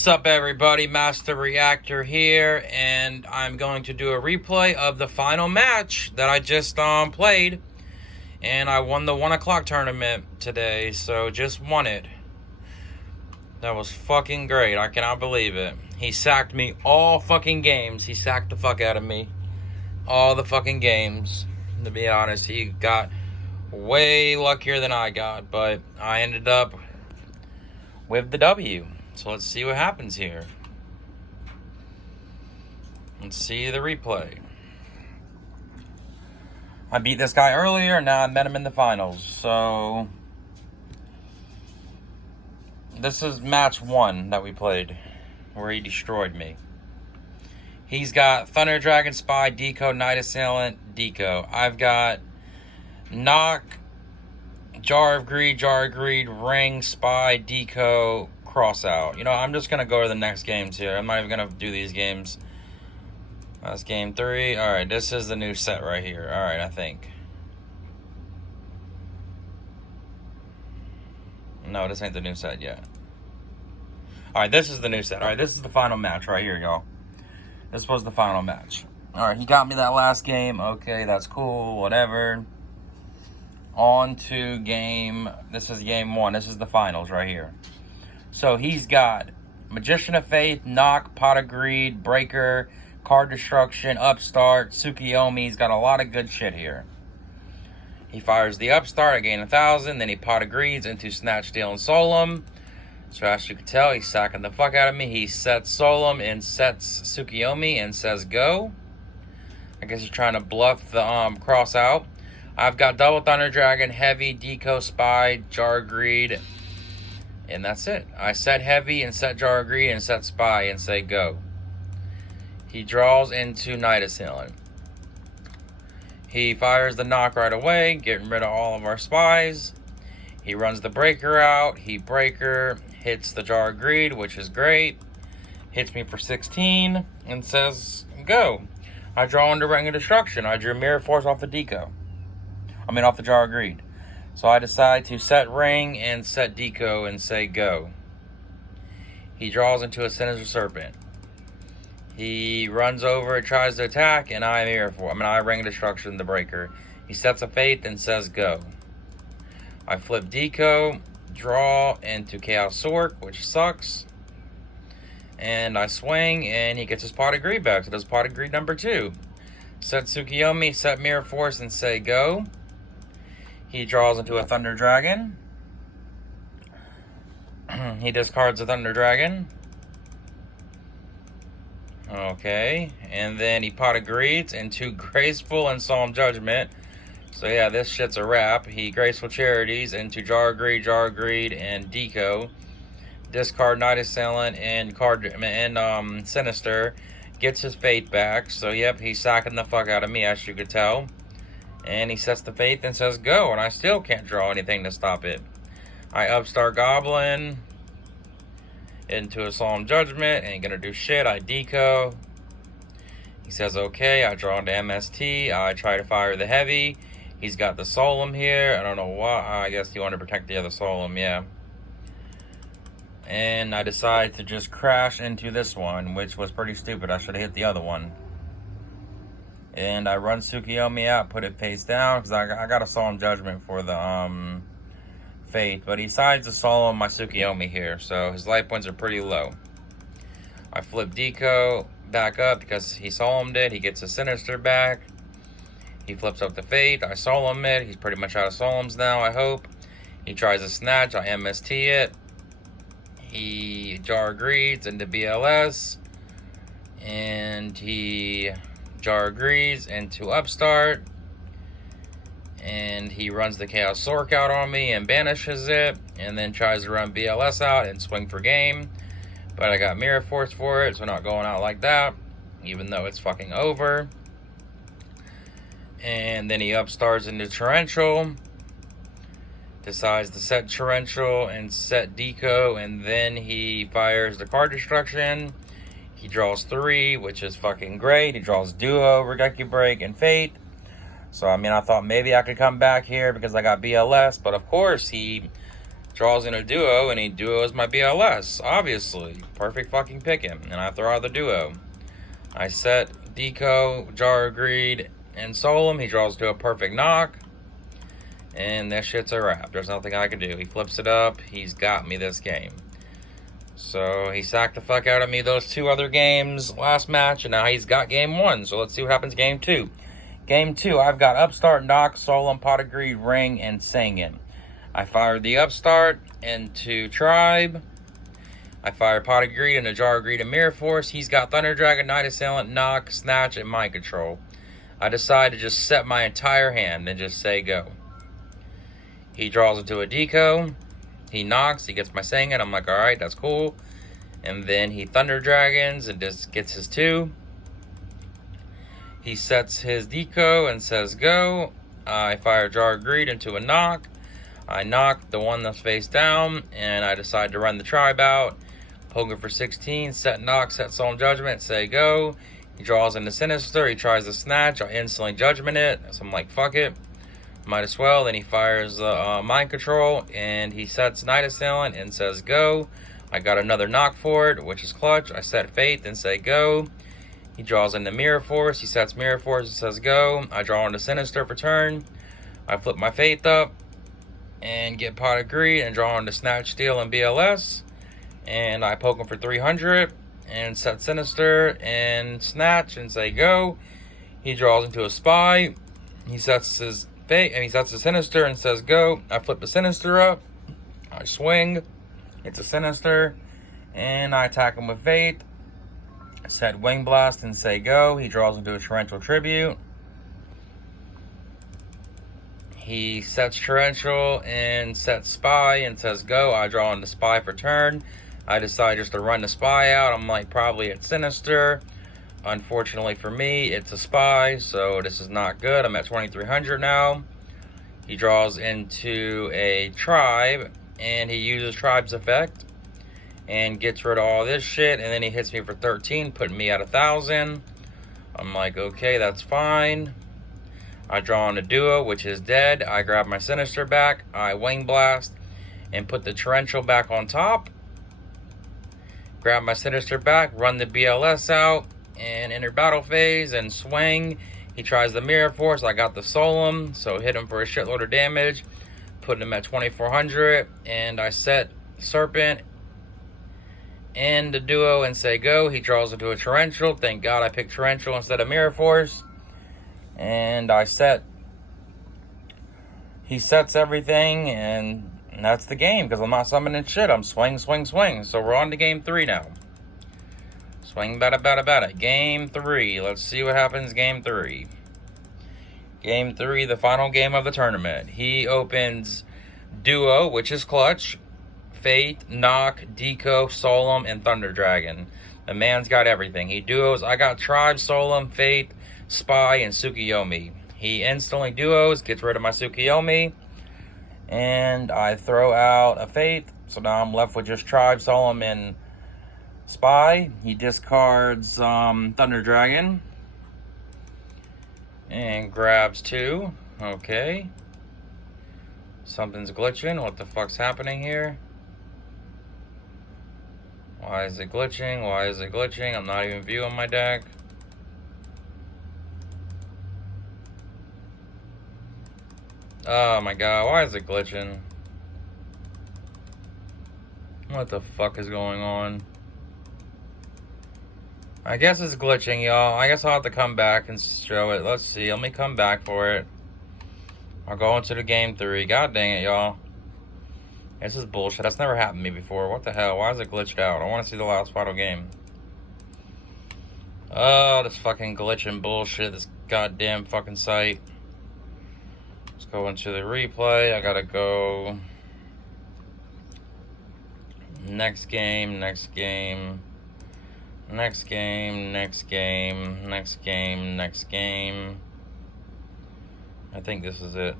What's up, everybody? Master Reactor here, and I'm going to do a replay of the final match that I just played, and I won the 1 o'clock tournament today, so just won it. That was fucking great. I cannot believe it. He sacked me all fucking games. He sacked the fuck out of me. All the fucking games. To be honest, he got way luckier than I got, but I ended up with the W. So let's see what happens here. Let's see the replay. I beat this guy earlier, now I met him in the finals. So this is match 1 that we played, where he destroyed me. He's got Thunder Dragon, Spy, Deco, Night Assailant, Deco. I've got Knock, Jar of Greed, Ring, Spy, Deco, Cross out. You know, I'm just gonna go to the next games here. I'm not even gonna do these games. That's game 3. Alright, this is the new set right here. Alright, I think. No, this ain't the new set yet. Alright, this is the new set. Alright, this is the final match right here, y'all. This was the final match. Alright, he got me that last game. Okay, that's cool. Whatever. On to game... This is game 1. This is the finals right here. So he's got Magician of Faith, Knock, Pot of Greed, Breaker, Card Destruction, Upstart, Tsukiyomi. He's got a lot of good shit here. He fires the Upstart, I gain 1,000. Then he Pot of Greeds into Snatch, Steal, and Solemn. So as you can tell, he's sacking the fuck out of me. He sets Solemn and sets Tsukiyomi and says go. I guess he's trying to bluff the cross out. I've got Double Thunder Dragon, Heavy, Deco, Spy, Jar Greed. And that's it. I set Heavy and set Jar of Greed and set Spy and say go. He draws into Night Assailant. He fires the Knock right away, getting rid of all of our Spies. He runs the Breaker out. He Breaker hits the Jar of Greed, which is great. Hits me for 16 and says go. I draw into Ring of Destruction. I drew Mirror Force off the Deco. Off the Jar of Greed. So I decide to set Ring and set Deco and say go. He draws into a Sinister Serpent. He runs over and tries to attack, and I'm here for him. I Ring of Destruction, the Breaker. He sets a Faith and says go. I flip Deco, draw into Chaos Sork, which sucks. And I swing, and he gets his Pot of Greed back. So does Pot of Greed number 2. Set Tsukiyomi, set Mirror Force, and say go. He draws into a Thunder Dragon. He discards a Thunder Dragon. Okay. And then he Pot of Greeds into Graceful and Solemn Judgment. So yeah, this shit's a wrap. He Graceful Charities into Jar of Greed, and Deco. Discard Night Assailant and Sinister. Gets his Faith back. So yep, he's sacking the fuck out of me, as you could tell. And he sets the Faith and says go, and I still can't draw anything to stop it. I Upstart Goblin into a Solemn Judgment, ain't gonna do shit. I Deco. He says okay, I draw into MST. I try to fire the Heavy. He's got the Solemn here. I don't know why. I guess he wanted to protect the other Solemn, yeah. And I decide to just crash into this one, which was pretty stupid. I should have hit the other one. And I run Tsukiyomi out, put it face down, because I got a Solemn Judgment for the Faith. But he decides to Solemn my Tsukiyomi here, so his life points are pretty low. I flip Deco back up because he Solemned it. He gets a Sinister back. He flips up the Faith. I Solemn it. He's pretty much out of Solemns now, I hope. He tries to Snatch. I MST it. He Jar Greeds into BLS. And he Jar Agrees into Upstart, and he runs the Chaos Sork out on me and banishes it, and then tries to run BLS out and swing for game, but I got Mirror Force for it, so not going out like that, even though it's fucking over. And then he Upstarts into Torrential, decides to set Torrential and set Deco, and then he fires the Card Destruction. He draws 3, which is fucking great. He draws Duo, Regeki Break, and Fate. So, I thought maybe I could come back here because I got BLS. But, of course, he Draws in a duo, and he duos my BLS, obviously. Perfect fucking pick him. And I throw out the duo. I set Deco, Jar of Greed, and Solemn. He draws to a perfect knock. And that shit's a wrap. There's nothing I can do. He flips it up. He's got me this game. So he sacked the fuck out of me those 2 other games last match, and now he's got game 1. So let's see what happens game 2. Game 2, I've got Upstart, Knock, Solemn, Pot of Greed, Ring, and Singin'. I fired the Upstart into Tribe. I fired Pot of Greed into Jar of Greed and Mirror Force. He's got Thunder Dragon, Night Assailant, Knock, Snatch, and Mind Control. I decide to just set my entire hand and just say go. He draws into a Deco. He knocks. He gets my Singin'. I'm like, alright, that's cool. And then he Thunder Dragons and just gets his 2. He sets his Deco and says go. I fire Jar of Greed into a Knock. I knock the one that's face down, and I decide to run the Tribe out. Poking for 16, set Knock, set Solemn Judgment, say go. He draws into Sinister, he tries to Snatch, I instantly Judgment it, so I'm like, fuck it. Might as well. Then he fires Mind Control, and he sets Night Assailant and says go. I got another Knock for it, which is clutch. I set Faith and say go. He draws into Mirror Force, he sets Mirror Force and says go. I draw into Sinister for turn. I flip my Faith up and get Pot of Greed and draw into Snatch, Steal, and BLS. And I poke him for 300 and set Sinister and Snatch and say go. He draws into a Spy. He sets his Fate and he sets his Sinister and says go. I flip the Sinister up. I swing. It's a Sinister. And I attack him with Fate. Set Wing Blast and say go. He draws into a Torrential Tribute. He sets Torrential and sets Spy and says go. I draw on the Spy for turn. I decide just to run the Spy out. I'm like, probably at Sinister. Unfortunately for me, it's a Spy, so this is not good. I'm at 2300 now. He draws into a Tribe, and he uses Tribe's effect and gets rid of all this shit, and then he hits me for 13, putting me at 1000. I'm like, okay, that's fine. I draw on a Duo, which is dead. I grab my Sinister back. I Wing Blast and put the Torrential back on top. Grab my Sinister back, run the BLS out, and enter battle phase and swing. He tries the Mirror Force. I got the Solemn, so hit him for a shitload of damage. Put him at 2400, and I set Serpent and the Duo and say go. He draws into a Torrential. Thank God I picked Torrential instead of Mirror Force. And I set, he sets everything, and that's the game, because I'm not summoning shit. I'm swing, swing, swing. So we're on to game 3 now. Swing, bada, bada, bada. Game 3. Let's see what happens game 3. Game 3, the final game of the tournament. He opens Duo, which is clutch, Fate, Knock, Deco, Solemn, and Thunder Dragon. The man's got everything. He duos. I got Tribe, Solemn, Fate, Spy, and Tsukiyomi. He instantly duos, gets rid of my Tsukiyomi, and I throw out a Fate. So now I'm left with just Tribe, Solemn, and Spy. He discards Thunder Dragon and grabs 2. Okay. Something's glitching. What the fuck's happening here? Why is it glitching? Why is it glitching? I'm not even viewing my deck. Oh my god, why is it glitching? What the fuck is going on? I guess it's glitching, y'all. I guess I'll have to come back and show it. Let's see. Let me come back for it. I'll go into the game 3. God dang it, y'all. This is bullshit. That's never happened to me before. What the hell? Why is it glitched out? I want to see the last final game. Oh, this fucking glitching bullshit. This goddamn fucking site. Let's go into the replay. I gotta go. Next game, next game. Next game, next game, next game, next game. I think this is it.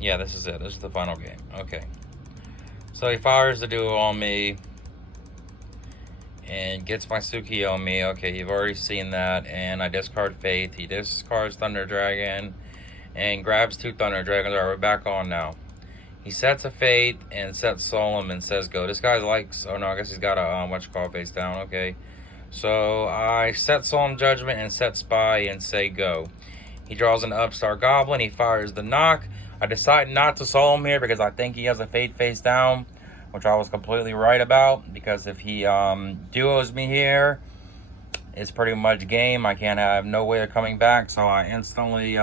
Yeah, this is it. This is the final game. Okay. So he fires the Duo on me. and gets my Tsukiyomi. Okay, you've already seen that. And I discard Faith. He discards Thunder Dragon and grabs 2 Thunder Dragons. Alright, we're back on now. He sets a Fate and sets Solemn and says go. This guy likes, oh no, I guess he's got a, face down, okay. So I set Solemn Judgment and set Spy and say go. He draws an Upstart Goblin, he fires the knock. I decide not to Solemn here because I think he has a Fate face down, which I was completely right about, because if he duos me here, it's pretty much game. I can't have no way of coming back, so I instantly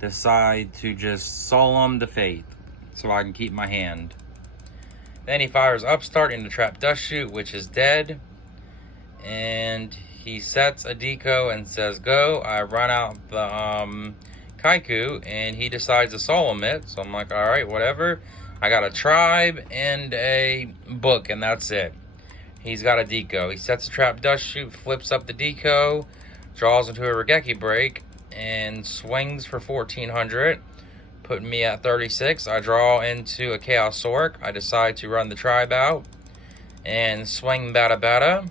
decide to just Solemn the Fate so I can keep my hand. Then he fires Upstart into Trap Dust Shoot, which is dead. And he sets a deco and says go. I run out the Kaiku and he decides to Solemn it. So I'm like, alright, whatever. I got a Tribe and a Book, and that's it. He's got a deco. He sets a Trap Dust Shoot, flips up the deco, draws into a Regeki Break, and swings for 1400. Putting me at 36. I draw into a Chaos Sork. I decide to run the Tribe out and swing Bada Bada.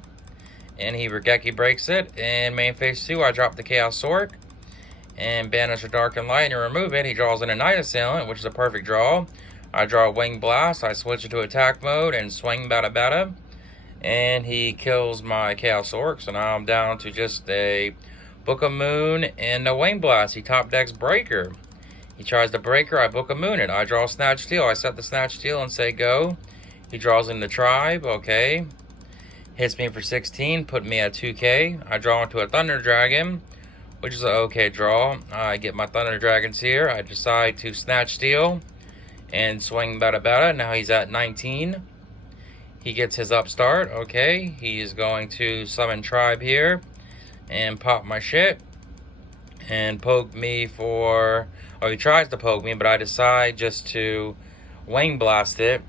And he Regeki breaks it. And main phase 2, I drop the Chaos Sork and banish a Dark and Light and remove it. He draws in a Night Assailant, which is a perfect draw. I draw a Wing Blast. I switch it to attack mode and swing Bada Bada. And he kills my Chaos Sork. So now I'm down to just a Book of Moon and a Wing Blast. He top decks Breaker. He tries to Breaker, I Book of Moon it. I draw Snatch Steal. I set the Snatch Steal and say go. He draws in the Tribe, okay. Hits me for 16, put me at 2k. I draw into a Thunder Dragon, which is an okay draw. I get my Thunder Dragons here. I decide to Snatch Steal and swing Bada Bada. Now he's at 19. He gets his Upstart, okay. He is going to summon Tribe here and pop my shit and poke me for, or he tries to poke me, but I decide just to Wing Blast it.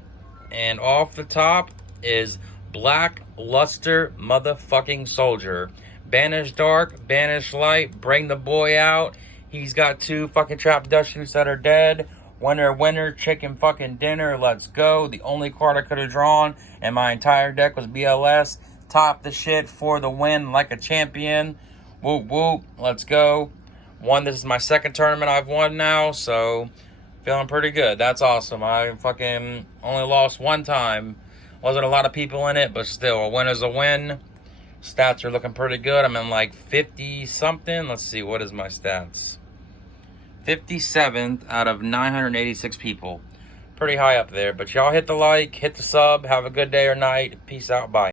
And off the top is Black Luster motherfucking Soldier. Banish Dark, Banish Light, bring the boy out. He's got 2 fucking Trap Dust Shoots that are dead. Winner, winner, chicken fucking dinner. Let's go. The only card I could have drawn in my entire deck was BLS. Top the shit for the win like a champion. Whoop, whoop. Let's go. This is my 2nd tournament I've won now, so feeling pretty good. That's awesome. I fucking only lost 1 time. Wasn't a lot of people in it, but still, a win is a win. Stats are looking pretty good. I'm in like 50 something. Let's see, what is my stats? 57th out of 986 people. Pretty high up there. But y'all hit the like, hit the sub. Have a good day or night. Peace out. Bye.